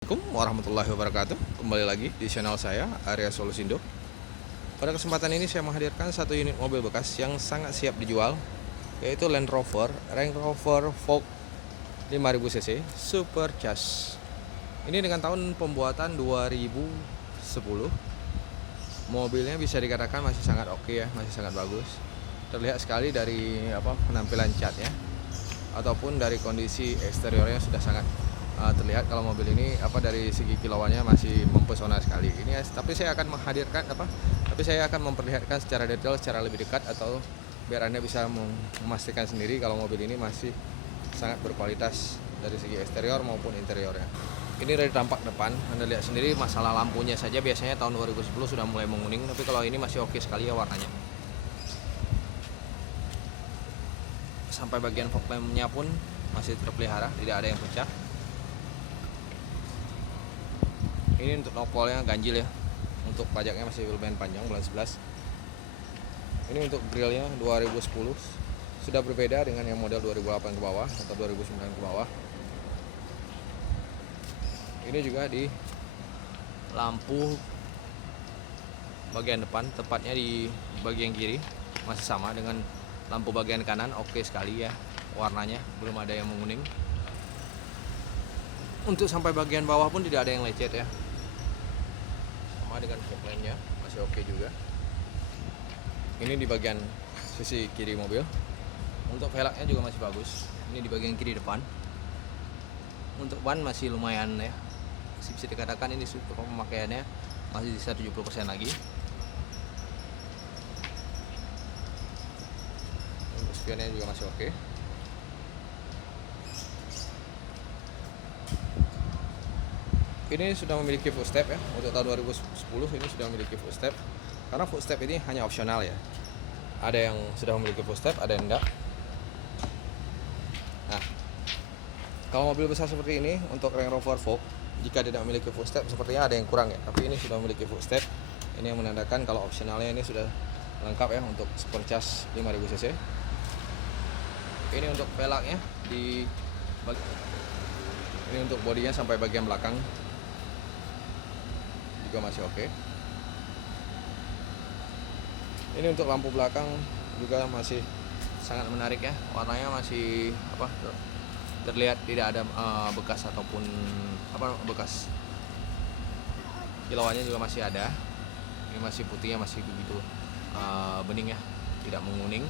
Assalamualaikum warahmatullahi wabarakatuh. Kembali lagi di channel saya, Arya Solusindo. Pada kesempatan ini saya menghadirkan satu unit mobil bekas yang sangat siap dijual, yaitu Land Rover Range Rover Vogue 5000 cc Supercharged. Ini dengan tahun pembuatan 2010. Mobilnya bisa dikatakan masih sangat oke ya, masih sangat bagus. Terlihat sekali dari penampilan catnya ataupun dari kondisi eksteriornya sudah sangat terlihat kalau mobil ini dari segi kilauannya masih mempesona sekali. Tapi saya akan memperlihatkan secara detail, secara lebih dekat, atau biar Anda bisa memastikan sendiri kalau mobil ini masih sangat berkualitas dari segi eksterior maupun interiornya. Ini dari tampak depan, Anda lihat sendiri, masalah lampunya saja biasanya tahun 2010 sudah mulai menguning, tapi kalau ini masih oke sekali ya warnanya. Sampai bagian fog lamp-nya pun masih terpelihara, tidak ada yang pecah. Ini untuk nopolnya ganjil ya, untuk pajaknya masih lumayan panjang, bulan 11. Ini untuk grillnya 2010, sudah berbeda dengan yang model 2008 ke bawah atau 2009 ke bawah. Ini juga di lampu bagian depan, tepatnya di bagian kiri, masih sama dengan lampu bagian kanan, oke sekali ya warnanya, belum ada yang menguning. Untuk sampai bagian bawah pun tidak ada yang lecet ya, sama dengan fog lamp-nya masih oke juga. Ini di bagian sisi kiri mobil. Untuk velgnya juga masih bagus, ini di bagian kiri depan. Untuk ban masih lumayan ya, masih bisa dikatakan ini super pemakaiannya masih sisa 70% lagi. Untuk spionnya juga masih oke. Ini sudah memiliki footstep ya, untuk tahun 2010 ini sudah memiliki footstep. Karena footstep ini hanya opsional ya, ada yang sudah memiliki footstep, ada yang enggak. Nah, kalau mobil besar seperti ini untuk Range Rover Vogue, jika tidak memiliki footstep sepertinya ada yang kurang ya, tapi ini sudah memiliki footstep. Ini yang menandakan kalau opsionalnya ini sudah lengkap ya untuk Supercharged 5000 cc. Ini untuk velgnya ini untuk bodinya sampai bagian belakang juga masih oke. Ini untuk lampu belakang juga masih sangat menarik ya, warnanya masih terlihat tidak ada bekas ataupun bekas kilauannya juga masih ada. Ini masih putihnya masih begitu bening ya, tidak menguning.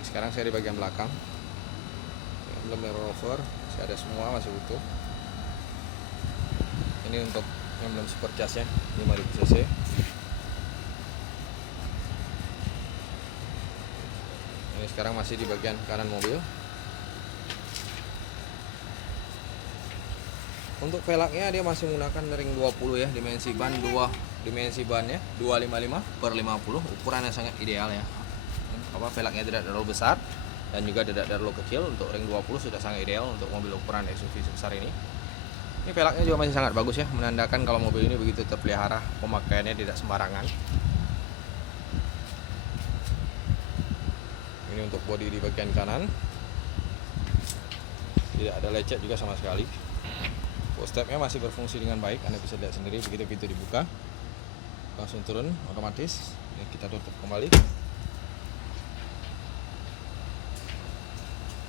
Sekarang saya di bagian belakang, emblem Land Rover masih ada semua, masih utuh. Ini untuk emblem Supercharged-nya 5000 cc. Ini sekarang masih di bagian kanan mobil. Untuk velgnya dia masih menggunakan ring 20 ya, dimensi bannya 255/50, ukurannya sangat ideal ya. Velgnya tidak terlalu besar dan juga tidak terlalu kecil. Untuk ring 20 sudah sangat ideal untuk mobil ukuran SUV sebesar ini. Ini velgnya juga masih sangat bagus ya, menandakan kalau mobil ini begitu terpelihara, pemakaiannya tidak sembarangan. Ini untuk bodi di bagian kanan, tidak ada lecet juga sama sekali. Footstep-nya masih berfungsi dengan baik, Anda bisa lihat sendiri begitu pintu dibuka langsung turun otomatis. Ini kita tutup kembali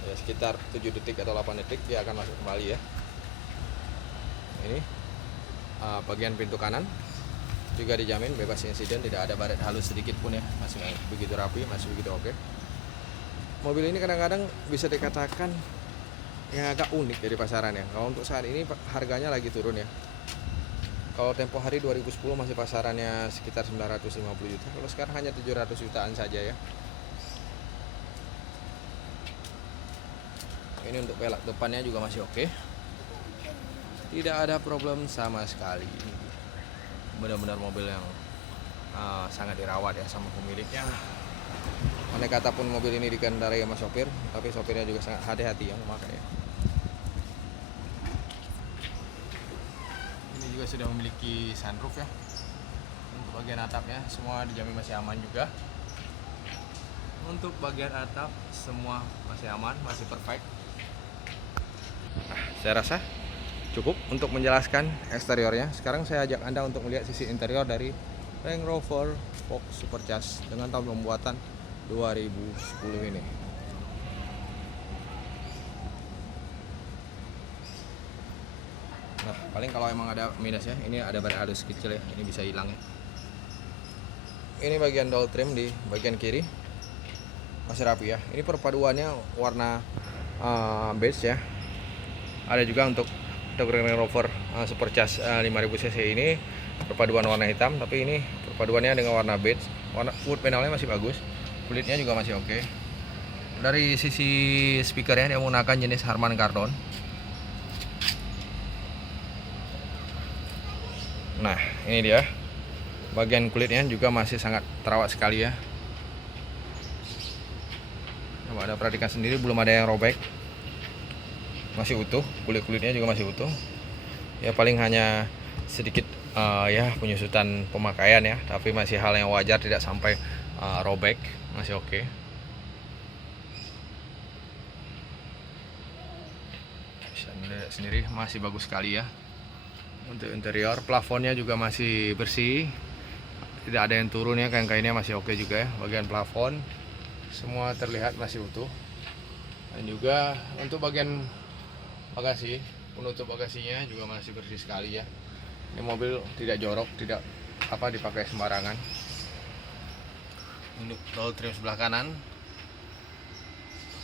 ya, sekitar 7 detik atau 8 detik dia akan masuk kembali ya. Ini bagian pintu kanan juga dijamin bebas insiden, tidak ada baret halus sedikit pun ya, masih begitu rapi, masih begitu oke. Mobil ini kadang-kadang bisa dikatakan yang agak unik dari pasaran ya. Kalau untuk saat ini harganya lagi turun ya. Kalau tempo hari 2010 masih pasarannya sekitar 950 juta, kalau sekarang hanya 700 jutaan saja ya. Ini untuk velg depannya juga masih oke, tidak ada problem sama sekali. Benar-benar mobil yang sangat dirawat ya sama pemiliknya. Andai kata pun mobil ini dikendarai sama sopir, tapi sopirnya juga sangat hati-hati yang memakai ya. Ini juga sudah memiliki sunroof ya. Untuk bagian atapnya semua dijamin masih aman juga. Untuk bagian atap semua masih aman, masih perfect. Saya rasa cukup untuk menjelaskan eksteriornya. Sekarang saya ajak Anda untuk melihat sisi interior dari Range Rover Vogue Supercharged dengan tahun pembuatan 2010 ini. Nah, paling kalau emang ada minusnya, ini ada ban halus kecil ya, ini bisa hilang ya. Ini bagian door trim di bagian kiri masih rapi ya. Ini perpaduannya warna beige ya. Ada juga untuk Range Rover Supercharged 5000 cc ini perpaduan warna hitam, tapi ini perpaduannya dengan warna beige. Warna wood panelnya masih bagus, kulitnya juga masih oke. Dari sisi speakernya dia menggunakan jenis Harman Kardon. Nah, ini dia. Bagian kulitnya juga masih sangat terawat sekali ya. Coba Anda perhatikan sendiri, belum ada yang robek. Masih utuh, kulit-kulitnya juga masih utuh. Ya paling hanya sedikit ya penyusutan pemakaian ya, tapi masih hal yang wajar, tidak sampai robek, masih oke. Bisa lihat sendiri masih bagus sekali ya. Untuk interior, plafonnya juga masih bersih, tidak ada yang turun ya, kain-kainnya masih oke juga ya. Bagian plafon semua terlihat masih utuh. Dan juga untuk bagian bagasi, penutup bagasinya juga masih bersih sekali ya. Ini mobil tidak jorok, tidak dipakai sembarangan. Untuk roll trim sebelah kanan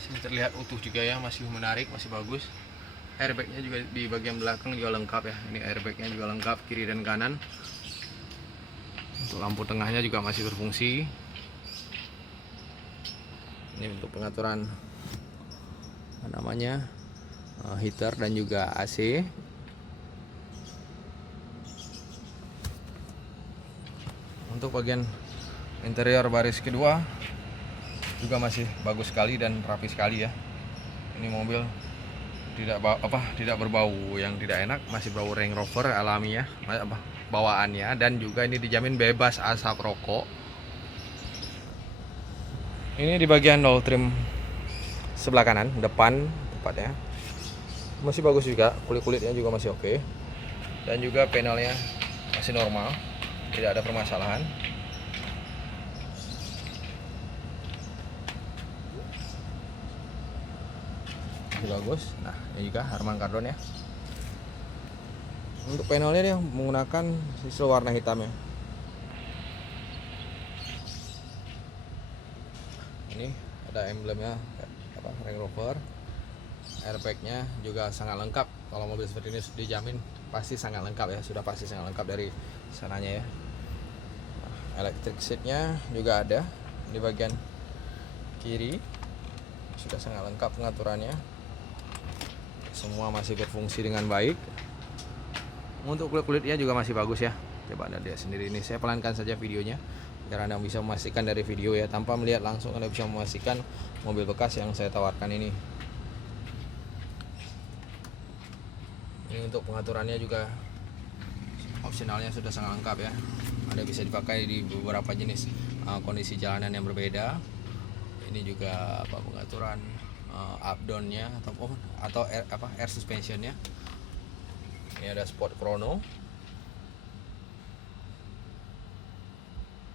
sini terlihat utuh juga ya, masih menarik, masih bagus. Airbagnya juga di bagian belakang juga lengkap ya. Ini airbagnya juga lengkap, kiri dan kanan. Untuk lampu tengahnya juga masih berfungsi. Ini untuk pengaturan heater dan juga AC. Untuk bagian interior baris kedua juga masih bagus sekali dan rapi sekali ya. Ini mobil tidak berbau yang tidak enak, masih bau Range Rover alami ya, bawaannya, dan juga ini dijamin bebas asap rokok. Ini di bagian door trim sebelah kanan depan tepatnya masih bagus juga, kulit-kulitnya juga masih oke, dan juga panelnya masih normal, tidak ada permasalahan. Bagus. Nah, ini juga Harman Kardon ya. Untuk panelnya dia menggunakan sisal warna hitam ya. Ini ada emblemnya Range Rover. Airbagnya juga sangat lengkap. Kalau mobil seperti ini dijamin pasti sangat lengkap ya, sudah pasti sangat lengkap dari sananya ya. Electric seatnya juga ada di bagian kiri, sudah sangat lengkap pengaturannya. Semua masih berfungsi dengan baik. Untuk kulit-kulitnya juga masih bagus ya. Coba Anda lihat sendiri ini. Saya pelankan saja videonya biar Anda bisa memastikan dari video ya, tanpa melihat langsung Anda bisa memastikan mobil bekas yang saya tawarkan ini. Ini untuk pengaturannya juga opsionalnya sudah sangat lengkap ya. Anda bisa dipakai di beberapa jenis kondisi jalanan yang berbeda. Ini juga pengaturan up down-nya atau air suspension-nya. Ini ada sport chrono,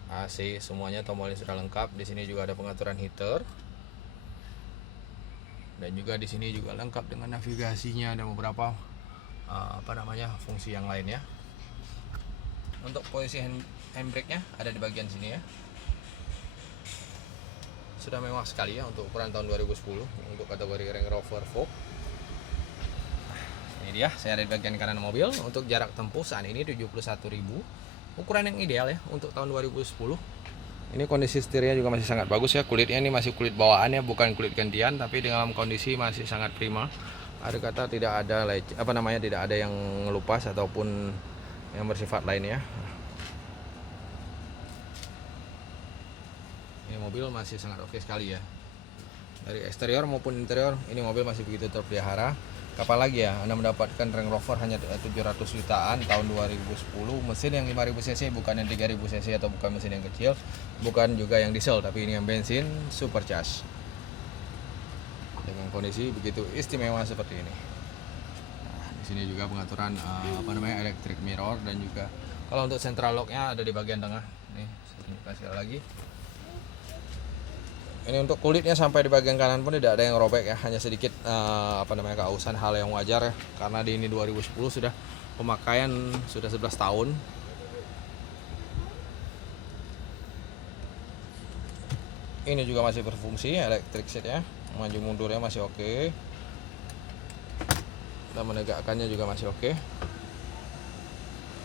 AC, semuanya tombolnya sudah lengkap. Di sini juga ada pengaturan heater. Dan juga di sini juga lengkap dengan navigasinya dan beberapa fungsi yang lainnya. Untuk posisi handbrake-nya ada di bagian sini ya. Sudah mewah sekali ya untuk ukuran tahun 2010 untuk kategori Range Rover Vogue. Ini dia, saya ada di bagian kanan mobil. Untuk jarak tempuh saat ini 71.000, ukuran yang ideal ya untuk tahun 2010. Ini kondisi setirnya juga masih sangat bagus ya. Kulitnya ini masih kulit bawaannya, bukan kulit gantian, tapi dalam kondisi masih sangat prima. Ada kata tidak ada tidak ada yang ngelupas ataupun yang bersifat lainnya. Ini mobil masih sangat oke sekali ya. Dari eksterior maupun interior, ini mobil masih begitu terpelihara. Kapan lagi ya Anda mendapatkan Range Rover hanya 700 jutaan tahun 2010, mesin yang 5000 cc, bukan yang 3000 cc atau bukan mesin yang kecil, bukan juga yang diesel, tapi ini yang bensin supercharged. Dengan kondisi begitu istimewa seperti ini. Nah, di sini juga pengaturan electric mirror, dan juga kalau untuk central locknya ada di bagian tengah. Nih, saya tunjukkan sekali lagi. Ini untuk kulitnya sampai di bagian kanan pun tidak ada yang robek ya, hanya sedikit keausan, hal yang wajar ya, karena di ini 2010 sudah pemakaian sudah 11 tahun. Ini juga masih berfungsi electric seat ya, maju mundurnya masih oke, dan menegakkannya juga masih oke.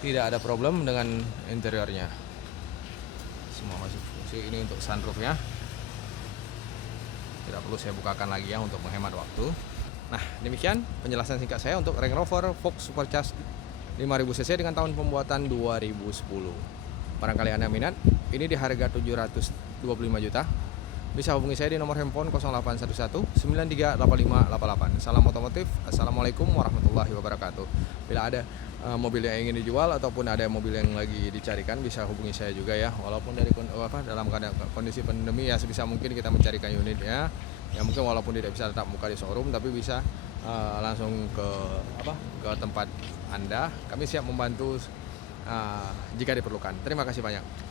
Tidak ada problem dengan interiornya, semua masih berfungsi. Ini untuk sunroofnya, tidak perlu saya bukakan lagi ya untuk menghemat waktu. Nah, demikian penjelasan singkat saya untuk Range Rover Vogue Supercharged 5000 cc dengan tahun pembuatan 2010. Barangkali Anda minat, ini di harga 725 juta. Bisa hubungi saya di nomor handphone 0811 938588. Salam otomotif. Assalamualaikum warahmatullahi wabarakatuh. Bila ada mobil yang ingin dijual ataupun ada mobil yang lagi dicarikan, bisa hubungi saya juga ya. Walaupun dalam kondisi pandemi ya, sebisa mungkin kita mencarikan unit ya. Ya mungkin walaupun tidak bisa tetap muka di showroom, tapi bisa langsung ke tempat Anda. Kami siap membantu jika diperlukan. Terima kasih banyak.